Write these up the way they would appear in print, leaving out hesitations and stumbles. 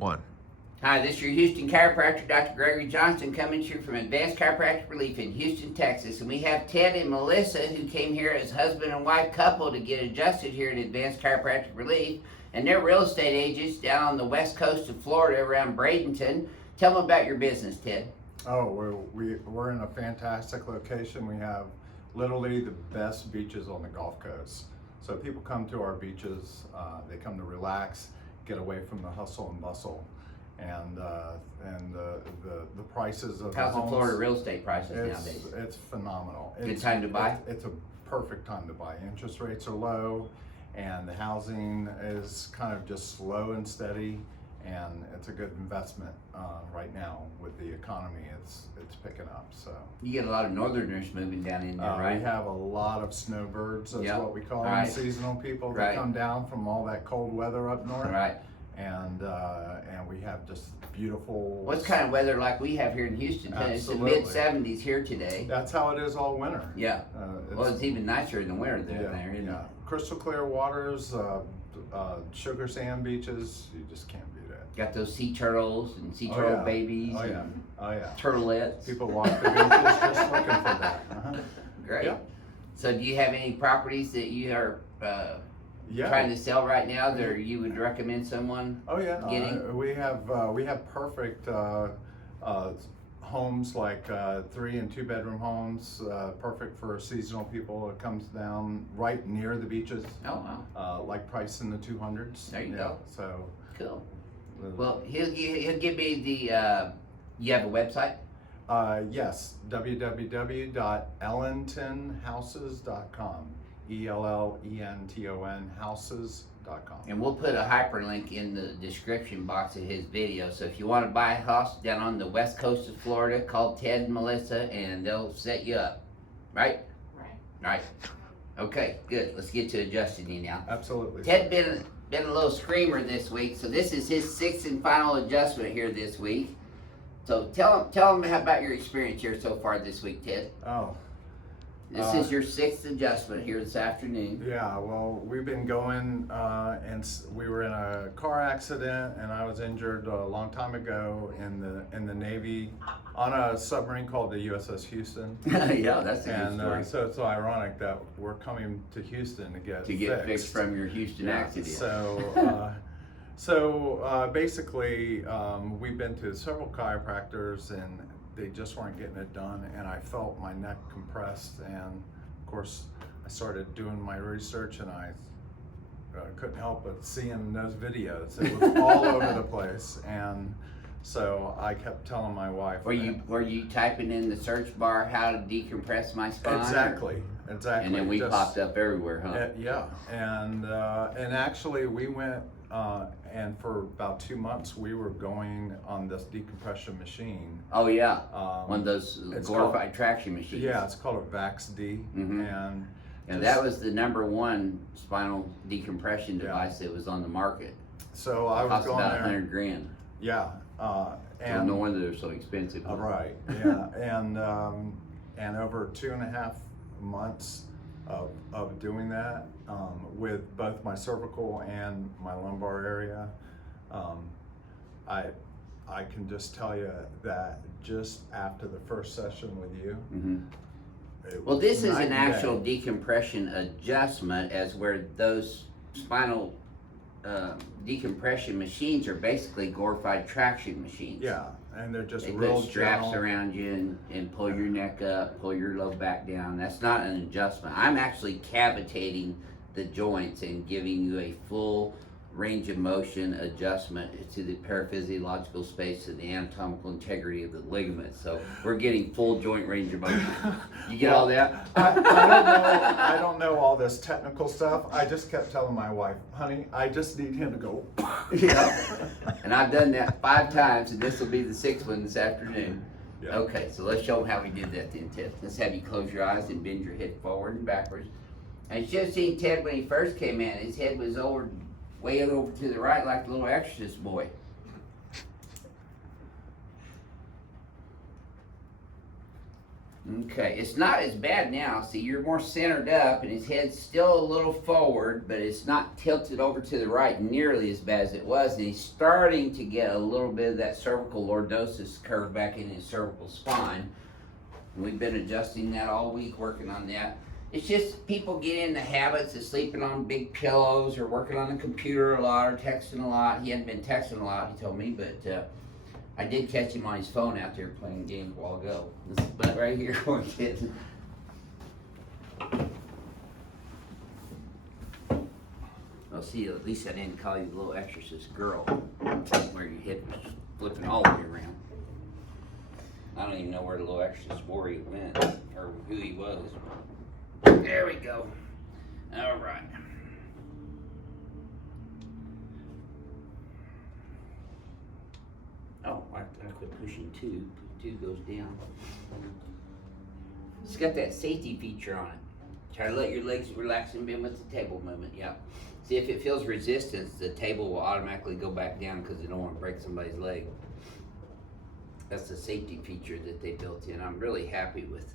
One. Hi, this is your Houston chiropractor, Dr. Gregory Johnson, coming to you from Advanced Chiropractic Relief in Houston, Texas. And we have Ted and Melissa, who came here as husband and wife couple to get adjusted here at Advanced Chiropractic Relief. And they're real estate agents down on the west coast of Florida around Bradenton. Tell them about your business, Ted. Oh, we're in a fantastic location. We have literally the best beaches on the Gulf Coast. So people come to our beaches, they come to relax, get away from the hustle and bustle. And the prices of How's the the homes, Florida real estate prices nowadays? it's phenomenal. Good time to buy? It's a perfect time to buy. Interest rates are low, and the housing is kind of just slow and steady, and it's a good investment right now with the economy. It's picking up. So You get a lot of northerners moving down in there, right? we have a lot of snowbirds. That's Yep. what we call Right. them, seasonal people. They Right. come down from all that cold weather up north. Right. And we have just beautiful. What's kind of weather like we have here in Houston? It's the Absolutely. mid-70s here today. That's how it is all winter. Yeah. Well, it's even nicer in the winter there, isn't it? Crystal clear waters, sugar sand beaches. You just can't beat it. Got those sea turtles and sea turtle yeah. babies Oh yeah. and Oh yeah. turtlettes. People walk the beaches just looking for that. Great. Yeah. So do you have any properties that you are Yeah. trying to sell right now that you would recommend someone? Oh yeah. Getting? We have perfect homes, like 3 and 2 bedroom homes, perfect for seasonal people. It comes down right near the beaches. Oh, wow. Like price in the 200s. There you go. So. Cool. Well, he'll give me the, you have a website? Yes, www.ellentonhouses.com, ELLENTON houses.com. And we'll put a hyperlink in the description box of his video. So if you want to buy a house down on the west coast of Florida, call Ted and Melissa and they'll set you up. Right? Right. Okay, good. Let's get to adjusting you now. Absolutely. Ted been a little screamer this week, so this is his 6th and final adjustment here this week. So tell him about your experience here so far this week, Ted. Oh. This is your 6th adjustment here this afternoon. Yeah, well, we've been going, and we were in a car accident, and I was injured a long time ago in the Navy on a submarine called the USS Houston. Yeah, that's a good story. And so it's so ironic that we're coming to Houston to get fixed from your Houston accident. So basically, we've been to several chiropractors, and they just weren't getting it done, and I felt my neck compressed, and of course I started doing my research, and I couldn't help but seeing those videos. It was all over the place, and so I kept telling my wife. Were you typing in the search bar how to decompress my spine? Exactly. And then we popped up everywhere, huh? Yeah, and actually we went, and for about 2 months we were going on this decompression machine. Oh yeah, one of those it's glorified traction machines. Yeah, it's called a VaxD, and that was the #1 spinal decompression device that was on the market. So I was going about there. $100,000. Yeah, And no wonder they're so expensive. Right. Yeah, and over 2.5 months of doing that, with both my cervical and my lumbar area, I can just tell you that just after the first session with you. Well, this is an night and actual day. decompression adjustment, as where those spinal decompression machines are basically glorified traction machines. Yeah, and they're just They real put straps gentle. around you and pull your neck up, pull your low back down. That's not an adjustment. I'm actually cavitating the joints and giving you a full range of motion adjustment to the paraphysiological space and the anatomical integrity of the ligaments. So we're getting full joint range of motion. You get all that? I don't know all this technical stuff. I just kept telling my wife, honey, I just need him to go. Yeah. And I've done that 5 times, and this will be the 6th one this afternoon. Yeah. Okay, so let's show them how we did that then, Ted. Let's have you close your eyes and bend your head forward and backwards. And you should have seen Ted when he first came in. His head was way over to the right like a little exorcist boy. Okay, it's not as bad now. See, you're more centered up and his head's still a little forward, but it's not tilted over to the right nearly as bad as it was. And he's starting to get a little bit of that cervical lordosis curve back in his cervical spine. And we've been adjusting that all week, working on that. It's just people get in the habits of sleeping on big pillows or working on the computer a lot or texting a lot. He hadn't been texting a lot, he told me, but I did catch him on his phone out there playing games a while ago. This butt right here, we're kidding. Well, see, at least I didn't call you the little exorcist girl, where your head was flipping all the way around. I don't even know where the little exorcist warrior went, or who he was. There we go. All right. Oh, I quit pushing 2. 2 goes down. It's got that safety feature on it. Try to let your legs relax and bend with the table movement. Yeah. See, if it feels resistance, the table will automatically go back down because they don't want to break somebody's leg. That's the safety feature that they built in. I'm really happy with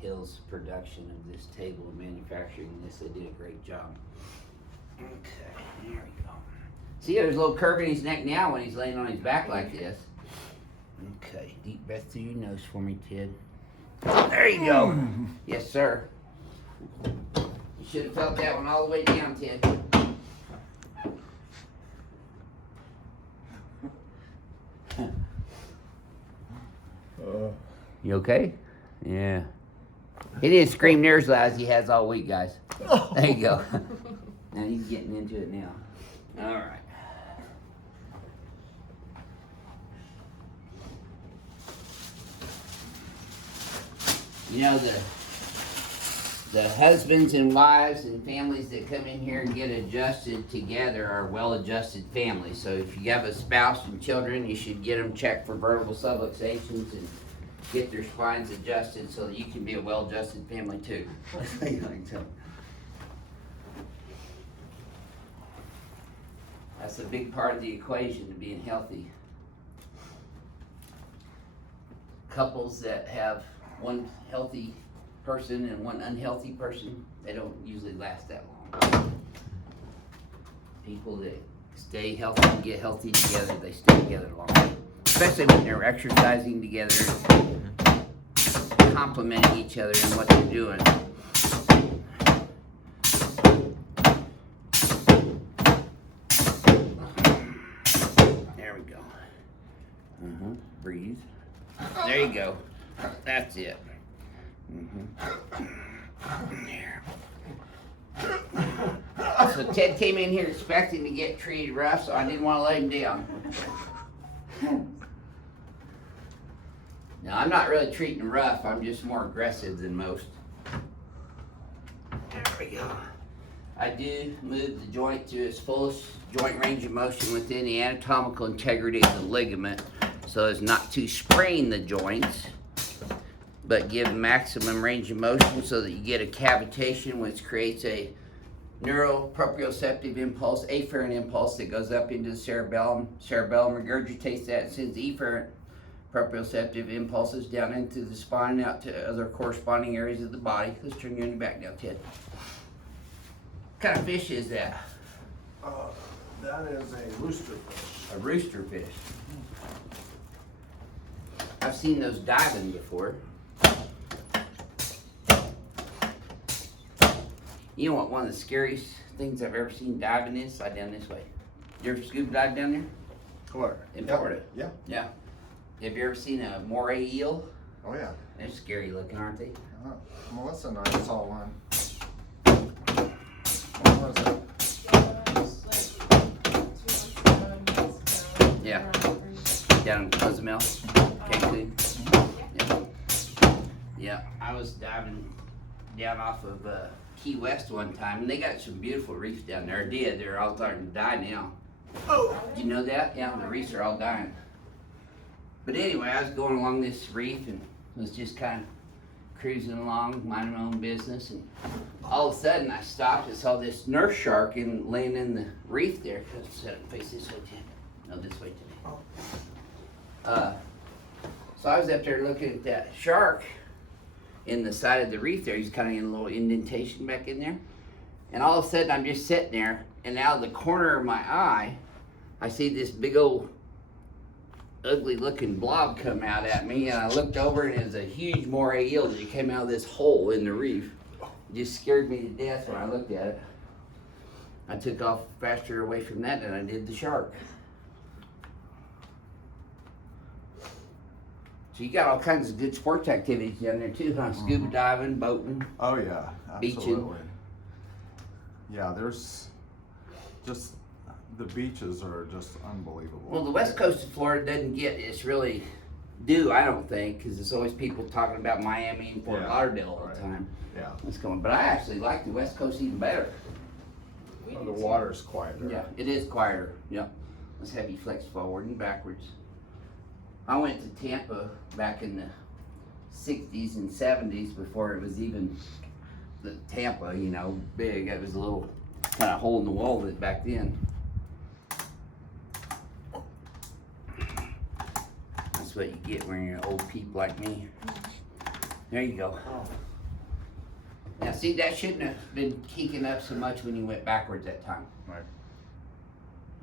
Hill's production of this table and manufacturing this. They did a great job. Okay, there we go. See, there's a little curve in his neck now when he's laying on his back like this. Okay, deep breath through your nose for me, Ted. There you go. Yes, sir. You should have felt that one all the way down, Ted. You okay? Yeah. He didn't scream near as loud as he has all week, guys. There you go. Now he's getting into it now. All right. You know, the husbands and wives and families that come in here and get adjusted together are well-adjusted families. So if you have a spouse and children, you should get them checked for vertebral subluxations and get their spines adjusted so that you can be a well-adjusted family too. That's a big part of the equation to being healthy. Couples that have one healthy person and one unhealthy person, they don't usually last that long. People that stay healthy and get healthy together, they stay together long. Especially when they're exercising together, complimenting each other in what they're doing. There we go. Breathe. There you go. That's it. There. So Ted came in here expecting to get treated rough, so I didn't want to let him down. Now, I'm not really treating him rough. I'm just more aggressive than most. There we go. I do move the joint to its fullest joint range of motion within the anatomical integrity of the ligament so as not to sprain the joints, but give maximum range of motion so that you get a cavitation, which creates a neural proprioceptive impulse, afferent impulse that goes up into the cerebellum. Cerebellum regurgitates that and sends efferent proprioceptive impulses down into the spine and out to other corresponding areas of the body. Let's turn you on your back now, Ted. What kind of fish is that? That is a rooster fish. A rooster fish. I've seen those diving before. You know what one of the scariest things I've ever seen diving is? Slide down this way. You ever scuba dive down there? Where? In Florida? Yeah. Yeah. Have you ever seen a moray eel? Oh yeah. They're scary looking, aren't they? Melissa and I saw one. What was it? Yeah. Down in Cozumel, Cancun. Yeah, I was diving down off of Key West one time, and they got some beautiful reefs down there. They're all starting to die now. Oh, did you know that? Yeah, the reefs are all dying. But anyway, I was going along this reef and was just kind of cruising along, minding my own business, and all of a sudden I stopped and saw this nurse shark laying in the reef there. Set it face this way, Tim. No, this way, Tim. So I was up there looking at that shark, in the side of the reef there. He's kind of in a little indentation back in there. And all of a sudden I'm just sitting there, and out of the corner of my eye, I see this big old ugly looking blob come out at me, and I looked over and it was a huge moray eel that came out of this hole in the reef. It just scared me to death when I looked at it. I took off faster away from that than I did the shark. So you got all kinds of good sports activities down there too, huh? Scuba diving, boating. Oh yeah, Beaching. absolutely. Yeah, there's just, the beaches are just unbelievable. Well, the west coast of Florida doesn't get its really due, I don't think, because there's always people talking about Miami and Fort Yeah, Lauderdale all the right. time. Yeah, What's going? But I actually like the west coast even better. well, the water's quieter. Yeah, it is quieter. Yep. Let's have you flex forward and backwards. I went to Tampa back in the 60s and 70s before it was even the Tampa, you know, big. It was a little kind of hole in the wall that back then. That's what you get when you're an old peep like me. There you go. Now see, that shouldn't have been kicking up so much when you went backwards that time. Right.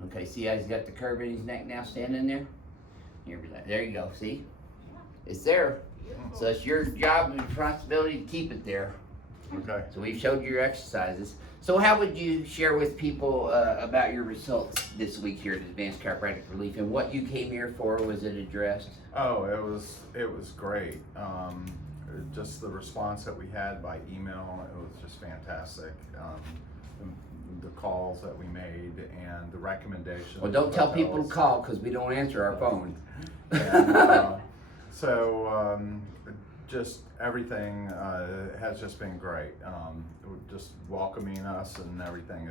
Okay, see how he's got the curve in his neck now standing there? There you go, see? It's there. So it's your job and responsibility to keep it there. Okay. So we've showed you your exercises. So how would you share with people about your results this week here at Advanced Chiropractic Relief, and what you came here for? Was it addressed? Oh, it was great. Just the response that we had by email, it was just fantastic. The calls that we made and the recommendations. Well, don't tell of people to hotels. call, because we don't answer our phone. And, just everything has just been great. Just welcoming us and everything.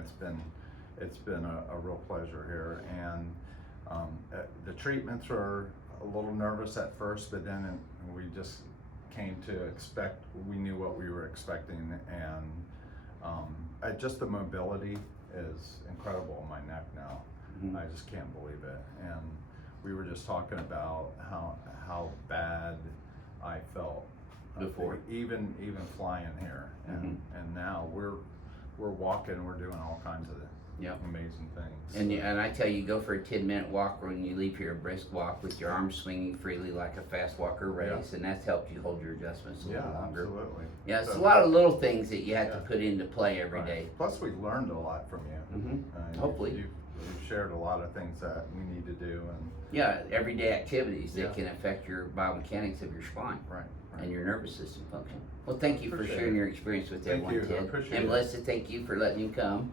It's been a real pleasure here. And the treatments were a little nervous at first, but then we just came to expect. We knew what we were expecting, and just the mobility is incredible in my neck now. Mhm. I just can't believe it. And we were just talking about how bad I felt Before. even flying here, and now we're walking, we're doing all kinds of Yep. amazing things. And I tell you, go for a 10-minute walk when you leave here, a brisk walk with your arms swinging freely like a fast walker race, and that's helped you hold your adjustments a Yeah, little longer. absolutely. Yeah, it's So- a lot of little things that you have to Yeah. put into play every Right. day. Plus, we learned a lot from you. Hopefully. You've shared a lot of things that we need to do, and Yeah, everyday activities that Yeah. can affect your biomechanics of your spine right. and your nervous system function. Well, thank you for Appreciate sharing it. your experience with Thank everyone, you. I Ted. appreciate And it. Melissa, thank you for letting him come.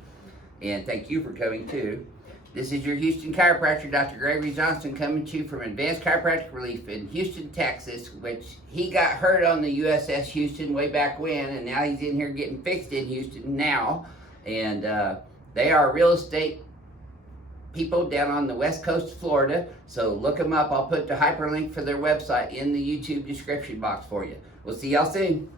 And thank you for coming too. This is your Houston chiropractor, Dr. Gregory Johnston, coming to you from Advanced Chiropractic Relief in Houston, Texas, which he got hurt on the USS Houston way back when, and now he's in here getting fixed in Houston now. And they are real estate people down on the west coast of Florida. So look them up. I'll put the hyperlink for their website in the YouTube description box for you. We'll see y'all soon.